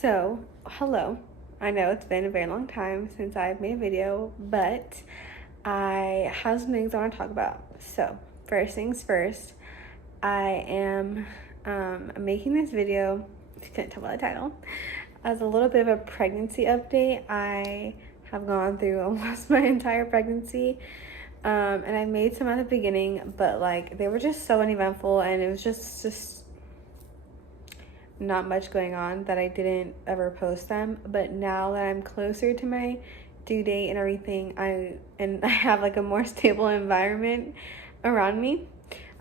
So, hello. I know it's been a very long time since I've made a video, but I have some things I want to talk about. So, first things first, I am making this video, if you couldn't tell by the title, as a little bit of a pregnancy update. I have gone through almost my entire pregnancy, and I made some at the beginning, but like they were just so uneventful, and it was just not much going on that I didn't ever post them. But now that I'm closer to my due date and everything, I have like a more stable environment around me.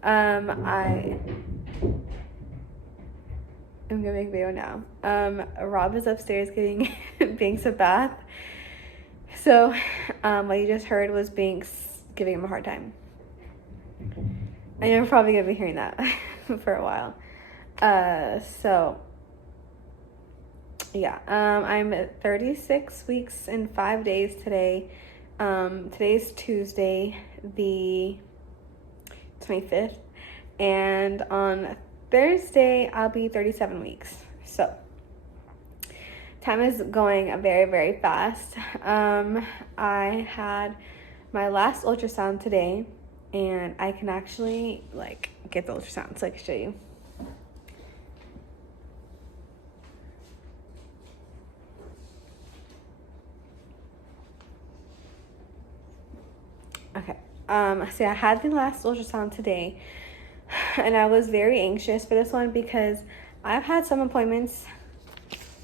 I'm gonna make a video now. Rob is upstairs giving Binks a bath. So what you just heard was Binks giving him a hard time. And you're probably gonna be hearing that for a while. So yeah, I'm at 36 weeks and 5 days today. Today's Tuesday, the 25th, and on Thursday I'll be 37 weeks. So time is going very, very fast. I had my last ultrasound today, and I can actually like get the ultrasound so I can show you. Okay, so I had the last ultrasound today, and I was very anxious for this one because I've had some appointments.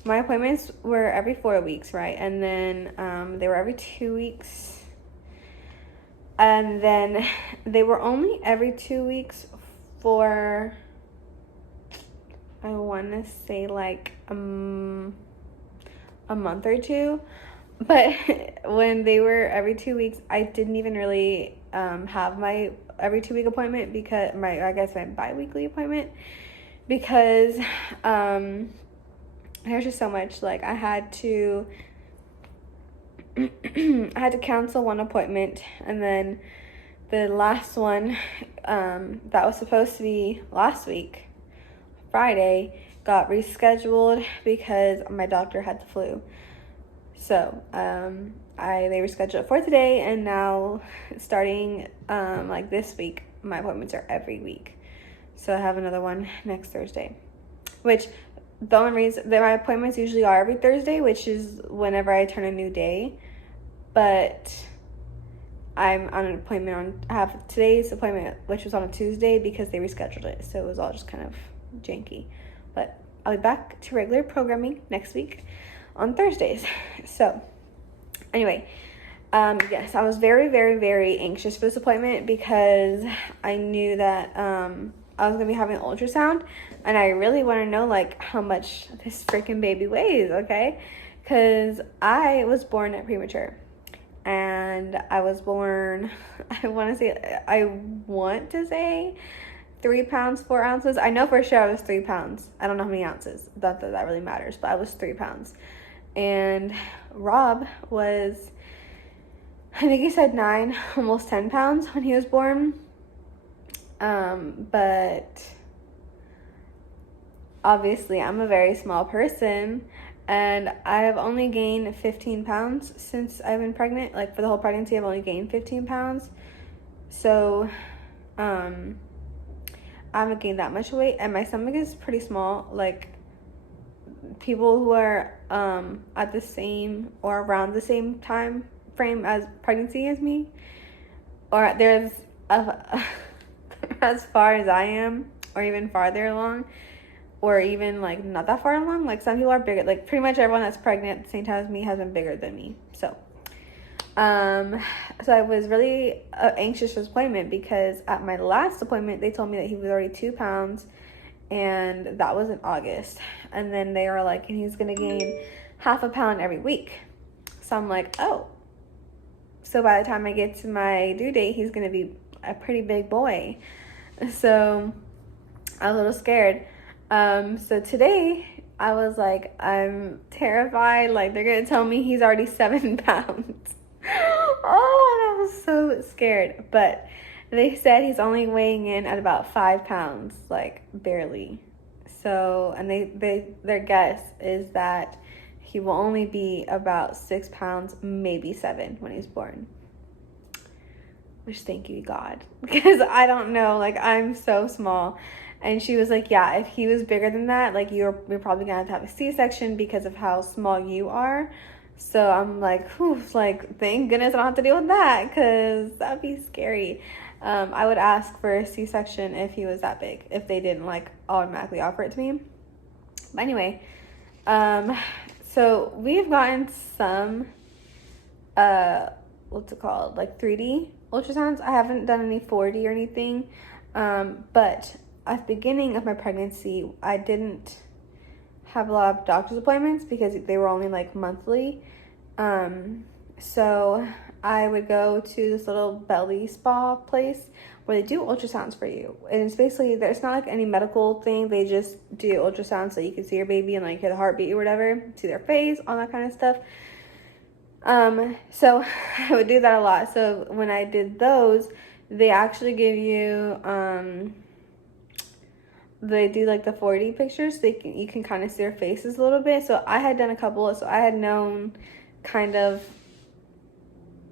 My appointments were every 4 weeks, right? And then they were every 2 weeks. And then they were only every 2 weeks for, I want to say like a month or two. But when they were every 2 weeks, I didn't even really have my every 2 week appointment because my bi-weekly appointment, because there's just so much. Like I had to cancel one appointment, and then the last one that was supposed to be last week, Friday, got rescheduled because my doctor had the flu. So they rescheduled it for today, and now starting like this week, my appointments are every week. So I have another one next Thursday, which the only reason that my appointments usually are every Thursday, which is whenever I turn a new day. But I'm on an appointment I have today's appointment, which was on a Tuesday, because they rescheduled it. So it was all just kind of janky. But I'll be back to regular programming next week on Thursdays. So anyway, yes, I was very, very, very anxious for this appointment because I knew that I was gonna be having an ultrasound, and I really want to know like how much this freaking baby weighs, okay? Because I was born at premature, and I was born, I want to say 3 pounds 4 ounces. I know for sure I was 3 pounds. I don't know how many ounces. Not that really matters, but I was 3 pounds. And Rob was, I think he said 9, almost 10 pounds when he was born. But obviously I'm a very small person, and I have only gained 15 pounds since I've been pregnant. Like for the whole pregnancy, I've only gained 15 pounds. So, I haven't gained that much weight, and my stomach is pretty small. Like people who are at the same or around the same time frame as pregnancy as me, or there's as far as I am, or even farther along, or even like not that far along. Like some people are bigger. Like pretty much everyone that's pregnant at the same time as me has been bigger than me. So I was really anxious for this appointment because at my last appointment they told me that he was already 2 pounds, and that was in August. And then they were like, and he's gonna gain half a pound every week. So I'm like, oh, so by the time I get to my due date, he's gonna be a pretty big boy. So I was a little scared. So today I was like, I'm terrified. Like they're gonna tell me he's already 7 pounds. Oh, I was so scared. But they said he's only weighing in at about 5 pounds, like barely. So, and their guess is that he will only be about 6 pounds, maybe 7 when he's born. Which, thank you, God. Because I don't know, like, I'm so small. And she was like, yeah, if he was bigger than that, like, you're probably gonna have to have a C-section because of how small you are. So I'm like, whew, like, thank goodness I don't have to deal with that, because that'd be scary. I would ask for a C-section if he was that big, if they didn't, like, automatically offer it to me. But anyway, so we've gotten some, what's it called, like 3D ultrasounds. I haven't done any 4D or anything, but at the beginning of my pregnancy, I didn't have a lot of doctor's appointments because they were only like monthly. So I would go to this little belly spa place where they do ultrasounds for you. And it's basically, there's not like any medical thing. They just do ultrasounds so you can see your baby and like hear the heartbeat or whatever, see their face, all that kind of stuff. So I would do that a lot. So when I did those, they actually give you, they do like the 4D pictures. You can kind of see their faces a little bit. So I had done a couple, so I had known kind of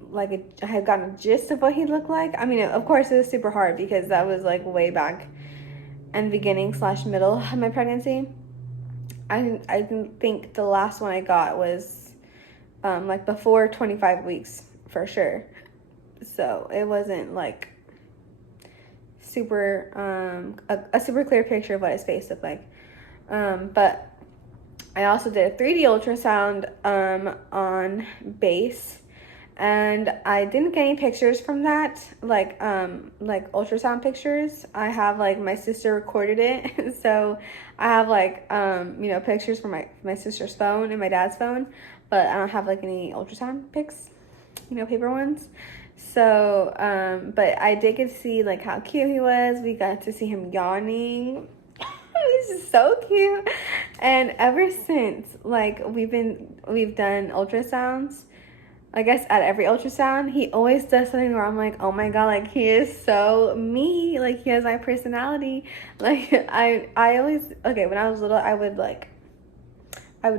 like I had gotten a gist of what he looked like. I mean, of course it was super hard because that was like way back in the beginning / middle of my pregnancy. I think the last one I got was like before 25 weeks for sure. So it wasn't like super a super clear picture of what his face looked like. But I also did a 3D ultrasound on base, and I didn't get any pictures from that, like ultrasound pictures. I have like my sister recorded it, so I have like pictures from my sister's phone and my dad's phone, but I don't have like any ultrasound pics, paper ones. So but I did get to see like how cute he was. We got to see him yawning. He's so cute. And ever since, like, we've done ultrasounds, I guess at every ultrasound, he always does something where I'm like, oh my God, like, he is so me. Like, he has my personality. Like, I always, okay, when I was little, I would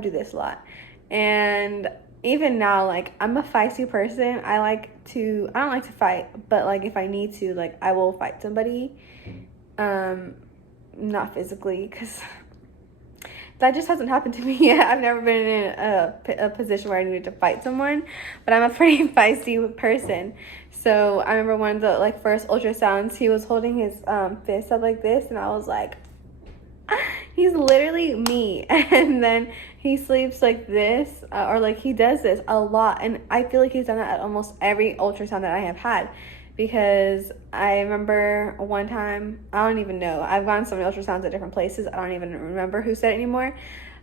do this a lot. And even now, like, I'm a feisty person. I don't like to fight, but, like, if I need to, like, I will fight somebody. Not physically, because that just hasn't happened to me yet. I've never been in a position where I needed to fight someone, but I'm a pretty feisty person. So I remember one of the like first ultrasounds, he was holding his fist up like this, and I was like, he's literally me. And then he sleeps like this, or like he does this a lot, and I feel like he's done that at almost every ultrasound that I have had. Because I remember one time, I don't even know, I've gone so many ultrasounds at different places, I don't even remember who said it anymore,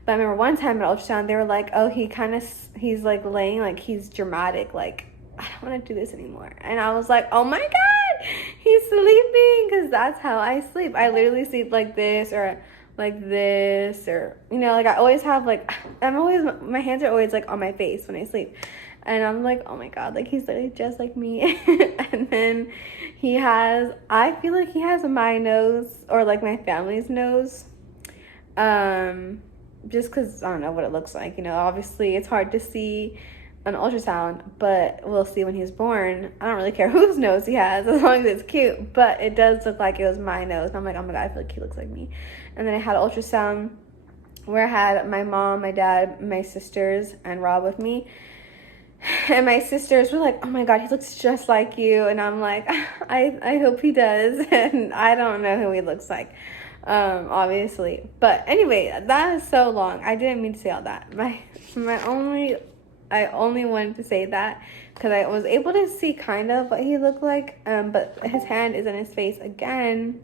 but I remember one time at ultrasound, they were like, oh, he's like laying, like he's dramatic, like, I don't want to do this anymore. And I was like, oh my God, he's sleeping, because that's how I sleep. I literally sleep like this, or like this, or, like I always have like, my hands are always like on my face when I sleep. And I'm like, oh my God, like he's literally just like me. And then I feel like he has my nose, or like my family's nose. Just because I don't know what it looks like. Obviously it's hard to see an ultrasound, but we'll see when he's born. I don't really care whose nose he has as long as it's cute. But it does look like it was my nose. And I'm like, oh my God, I feel like he looks like me. And then I had an ultrasound where I had my mom, my dad, my sisters, and Rob with me. And my sisters were like, oh my God, he looks just like you. And I'm like, I hope he does. And I don't know who he looks like, obviously. But anyway, that is so long. I didn't mean to say all that. I only wanted to say that because I was able to see kind of what he looked like. But his hand is in his face again.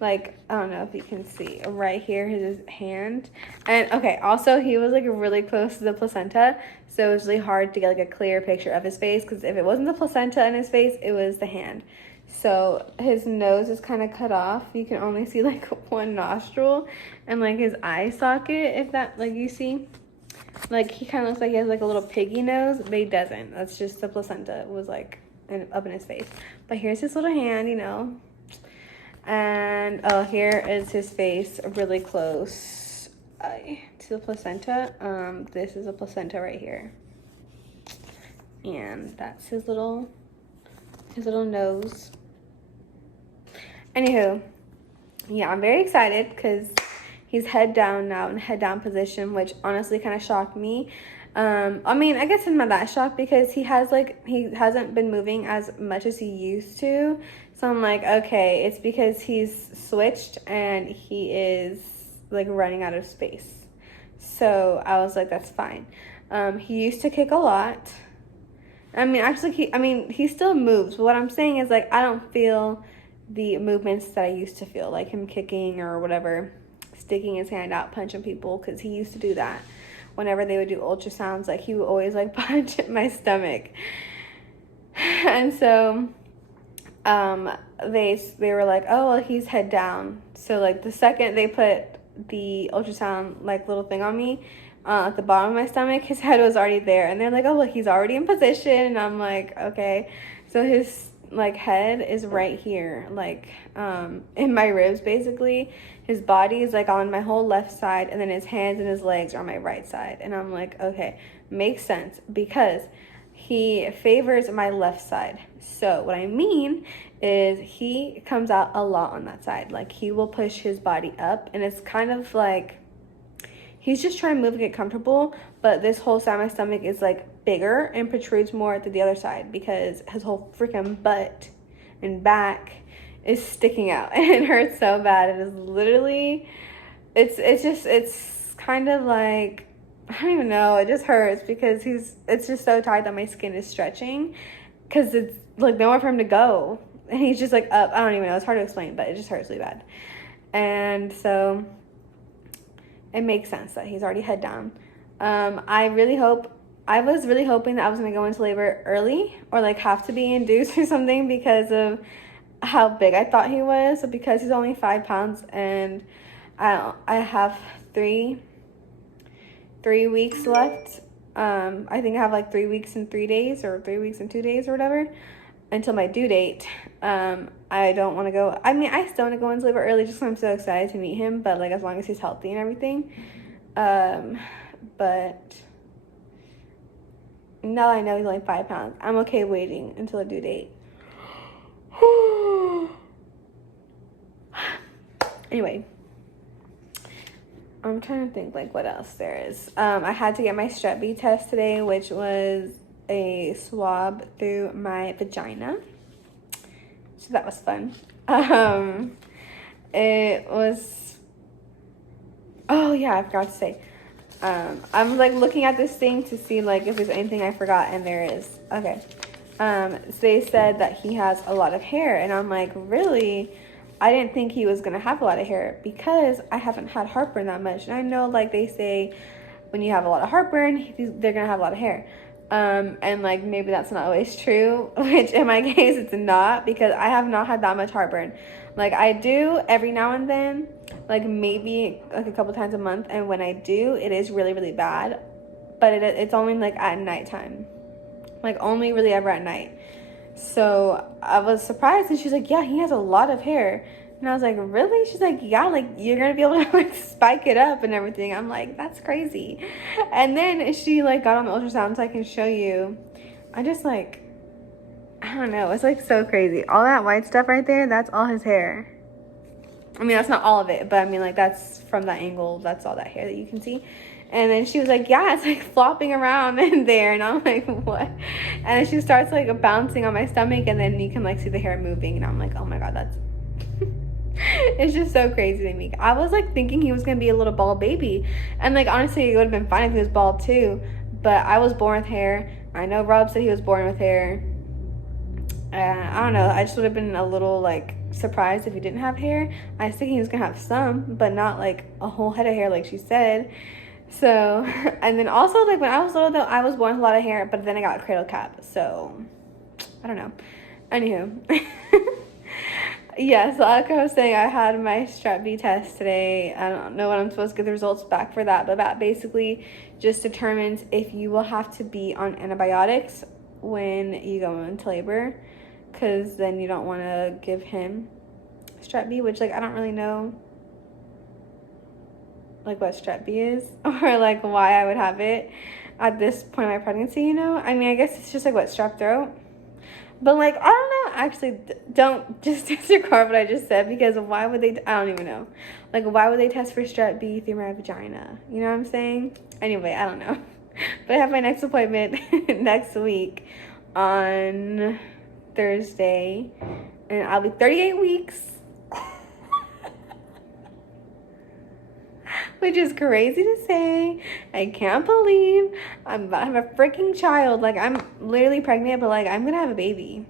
Like, I don't know if you can see right here, his hand. And okay, also he was like really close to the placenta, so it was really hard to get like a clear picture of his face, because if it wasn't the placenta in his face, it was the hand. So his nose is kind of cut off. You can only see like one nostril and like his eye socket, if that, like, you see, like he kind of looks like he has like a little piggy nose, but he doesn't. That's just the placenta was like up in his face. But here's his little hand, And oh, here is his face really close to the placenta. This is a placenta right here. And that's his little nose. Anywho, yeah, I'm very excited because he's head down now, in head down position, which honestly kind of shocked me. I mean, I guess I'm not that shocked because he hasn't been moving as much as he used to. So I'm like, okay, it's because he's switched and he is like running out of space. So I was like, that's fine. He used to kick a lot. I mean, actually, he still moves. But what I'm saying is, like, I don't feel the movements that I used to feel, like him kicking or whatever, sticking his hand out, punching people, because he used to do that. Whenever they would do ultrasounds, like, he would always, like, punch at my stomach. And so, they were like, oh, well, he's head down. So, like, the second they put the ultrasound, like, little thing on me, at the bottom of my stomach, his head was already there. And they're like, oh, well, he's already in position. And I'm like, okay. So his, like, head is right here, like, in my ribs, basically. His body is, like, on my whole left side. And then his hands and his legs are on my right side. And I'm like, okay, makes sense. Because he favors my left side. So what I mean is he comes out a lot on that side. Like, he will push his body up. And it's kind of like, he's just trying to move and get comfortable, but this whole side of my stomach is, like, bigger and protrudes more to the other side because his whole freaking butt and back is sticking out, and it hurts so bad. It is literally, it's kind of like, I don't even know, it just hurts because it's just so tight that my skin is stretching because it's, like, nowhere for him to go, and he's just, like, up. I don't even know, it's hard to explain, but it just hurts really bad. And so it makes sense that he's already head down. I was really hoping that I was going to go into labor early or, like, have to be induced or something because of how big I thought he was. So because he's only 5 pounds and I have three weeks left. I think I have, like, 3 weeks and 3 days or 3 weeks and 2 days or whatever until my due date. I don't want to go. I mean, I still want to go into labor early just because I'm so excited to meet him, but, like, as long as he's healthy and everything. But now I know he's only 5 pounds. I'm okay waiting until the due date. Anyway, I'm trying to think, like, what else there is. I had to get my Strep B test today, which was a swab through my vagina. So that was fun. It was, oh yeah, I forgot to say. I'm, like, looking at this thing to see, like, if there's anything I forgot, and there is. Okay. So they said that he has a lot of hair, and I'm like, really? I didn't think he was gonna have a lot of hair because I haven't had heartburn that much. And I know, like, they say when you have a lot of heartburn, they're gonna have a lot of hair. And, like, maybe that's not always true, which in my case it's not, because I have not had that much heartburn. Like, I do every now and then, like, maybe, like, a couple times a month, and when I do, it is really, really bad, but it's only, like, at nighttime, like, only really ever at night. So I was surprised, and she's like, yeah, he has a lot of hair. And I was like, really? She's like, yeah, like, you're gonna be able to, like, spike it up and everything. I'm like, that's crazy. And then she, like, got on the ultrasound so I can show you. I just, like, I don't know, it's, like, so crazy. All that white stuff right there, that's all his hair. I mean, that's not all of it, but I mean, like, that's from that angle, that's all that hair that you can see. And then she was like, yeah, it's, like, flopping around in there. And I'm like, what? And then she starts, like, bouncing on my stomach, and then you can, like, see the hair moving. And I'm like, oh my God, that's it's just so crazy to me. I was, like, thinking he was gonna be a little bald baby, and, like, honestly, it would have been fine if he was bald too, but I was born with hair. I know Rob said he was born with hair. I don't know, I just would have been a little, like, surprised if he didn't have hair. I was thinking he was gonna have some, but not, like, a whole head of hair like she said. So, and then also, like, when I was little, though, I was born with a lot of hair, but then I got a cradle cap, so I don't know. Anywho. Yeah, so like I was saying, I had my Strep B test today. I don't know when I'm supposed to get the results back for that, but that basically just determines if you will have to be on antibiotics when you go into labor, because then you don't want to give him Strep B, which like I don't really know like what Strep B is or like why I would have it at this point in my pregnancy, you know? I mean, I guess it's just like what, strep throat? But like, I don't know, actually, don't just disregard what I just said, because why would they, I don't even know. Like, why would they test for strep B through my vagina? You know what I'm saying? Anyway, I don't know. But I have my next appointment next week on Thursday, and I'll be 38 weeks. Which is crazy to say. I can't believe I'm about to have a freaking child. Like, I'm literally pregnant, but like, I'm gonna have a baby.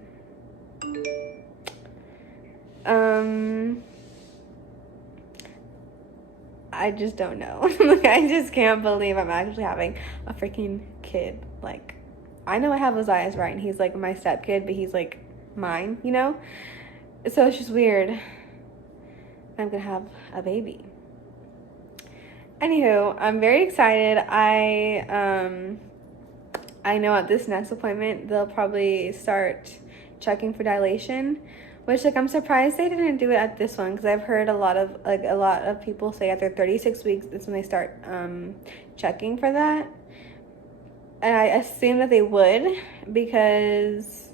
I just don't know. Like, I just can't believe I'm actually having a freaking kid. Like, I know I have Ozias, right? And he's like my step kid, but he's like mine, you know? So it's just weird. I'm gonna have a baby. Anywho, I'm very excited. I know at this next appointment they'll probably start checking for dilation, which like I'm surprised they didn't do it at this one, because I've heard a lot of people say after 36 weeks that's when they start checking for that, and I assume that they would, because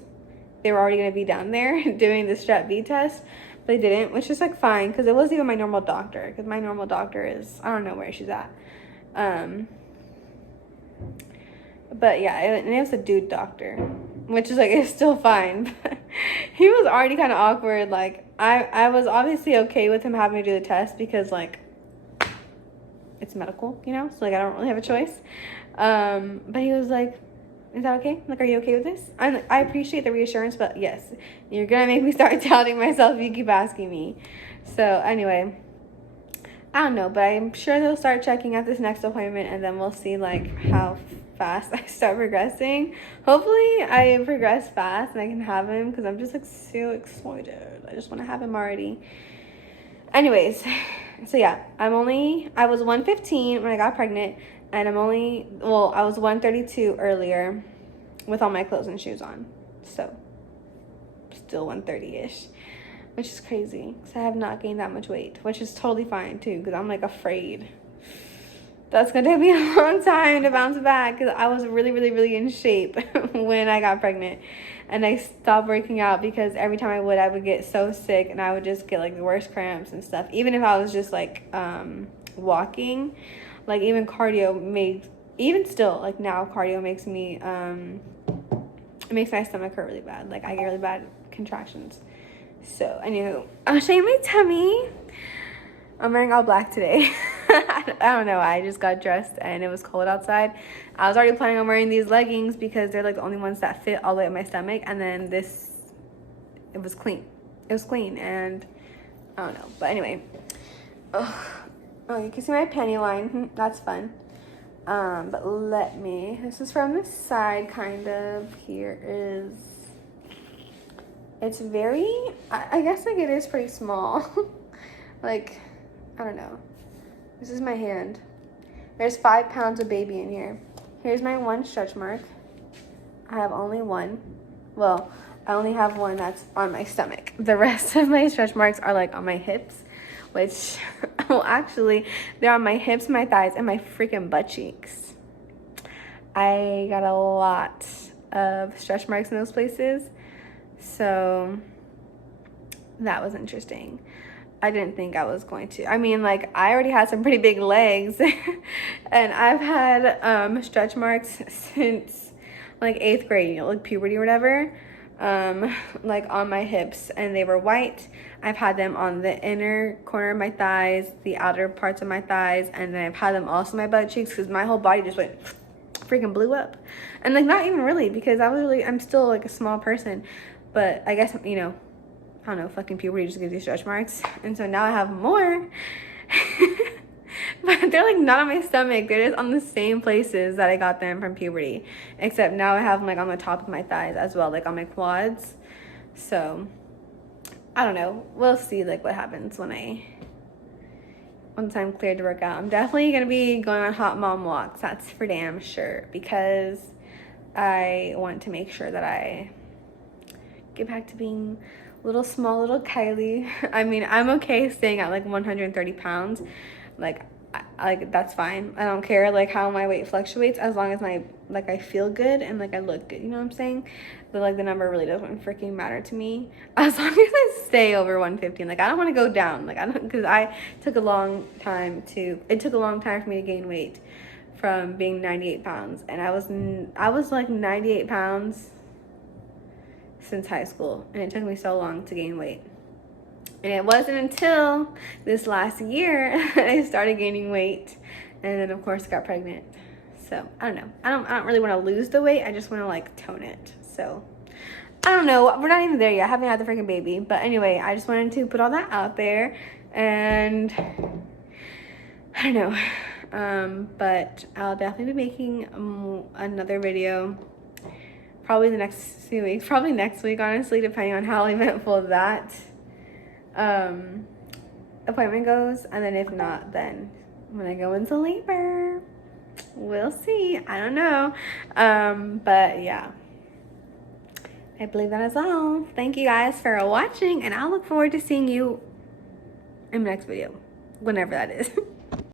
they were already going to be down there doing the strep B test. They didn't, which is like fine, because it wasn't even my normal doctor, because my normal doctor is, I don't know where she's at. But yeah, and it was a dude doctor, which is like, it's still fine. But he was already kind of awkward. Like, I was obviously okay with him having to do the test, because like, it's medical, you know? So like, I don't really have a choice. But he was like, is that okay? Like, are you okay with this? I appreciate the reassurance, but yes, you're gonna make me start doubting myself if you keep asking me. So anyway, I don't know, but I'm sure they'll start checking at this next appointment, and then we'll see like how fast I start progressing. Hopefully I progress fast and I can have him, because I'm just like so excited. I just want to have him already. Anyways, so yeah, I was 115 when I got pregnant, and I was 132 earlier with all my clothes and shoes on. So, still 130-ish, which is crazy, because I have not gained that much weight, which is totally fine, too, because I'm, like, afraid that's going to take me a long time to bounce back, because I was really, really, really in shape when I got pregnant. And I stopped working out because every time I would get so sick, and I would just get, like, the worst cramps and stuff. Even if I was just, like, walking, like, even cardio even still, like, now cardio makes me, it makes my stomach hurt really bad. Like, I get really bad contractions. So, anywho, I'll show you my tummy. I'm wearing all black today. I don't know. I just got dressed and it was cold outside. I was already planning on wearing these leggings because they're like the only ones that fit all the way up my stomach. And then it was clean. It was clean, and I don't know. But anyway. Oh, you can see my panty line. That's fun. But this is from the side, kind of. It's very, I guess like it is pretty small. Like, I don't know. This is my hand. There's 5 pounds of baby in here. Here's my one stretch mark. I have only one. Well, I only have one that's on my stomach. The rest of my stretch marks are like on my hips, which, well, actually, they're on my hips, my thighs, and my freaking butt cheeks. I got a lot of stretch marks in those places. So that was interesting. I didn't think I was going to. I mean, like, I already had some pretty big legs and I've had stretch marks since like 8th grade, you know, like puberty or whatever, like on my hips, and they were white. I've had them on the inner corner of my thighs, the outer parts of my thighs, and then I've had them also on my butt cheeks, because my whole body just went freaking blew up. And like, not even really, because I'm still like a small person, but I guess, you know, I don't know, fucking puberty just gives you stretch marks. And so now I have more. But they're like not on my stomach. They're just on the same places that I got them from puberty. Except now I have them like on the top of my thighs as well, like on my quads. So, I don't know. We'll see like what happens once I'm cleared to work out. I'm definitely going to be going on hot mom walks. That's for damn sure. Because I want to make sure that I get back to being small little Kylie. I mean, I'm okay staying at like 130 pounds. Like, like that's fine. I don't care like how my weight fluctuates as long as I feel good and like I look good. You know what I'm saying? But like the number really doesn't freaking matter to me as long as I stay over 150. And like I don't want to go down. Like I don't, because it took a long time for me to gain weight from being 98 pounds, and I was like 98 pounds since high school, and it took me so long to gain weight. And it wasn't until this last year I started gaining weight, and then of course got pregnant. So I don't know. I don't really want to lose the weight. I just want to like tone it. So I don't know. We're not even there yet. I haven't had the freaking baby. But anyway, I just wanted to put all that out there, and I don't know. But I'll definitely be making another video. Probably the next few weeks. Probably next week, honestly, depending on how eventful that appointment goes. And then if not, then when I go into labor, we'll see. I don't know. But yeah, I believe that is all. Thank you guys for watching, and I'll look forward to seeing you in the next video, whenever that is.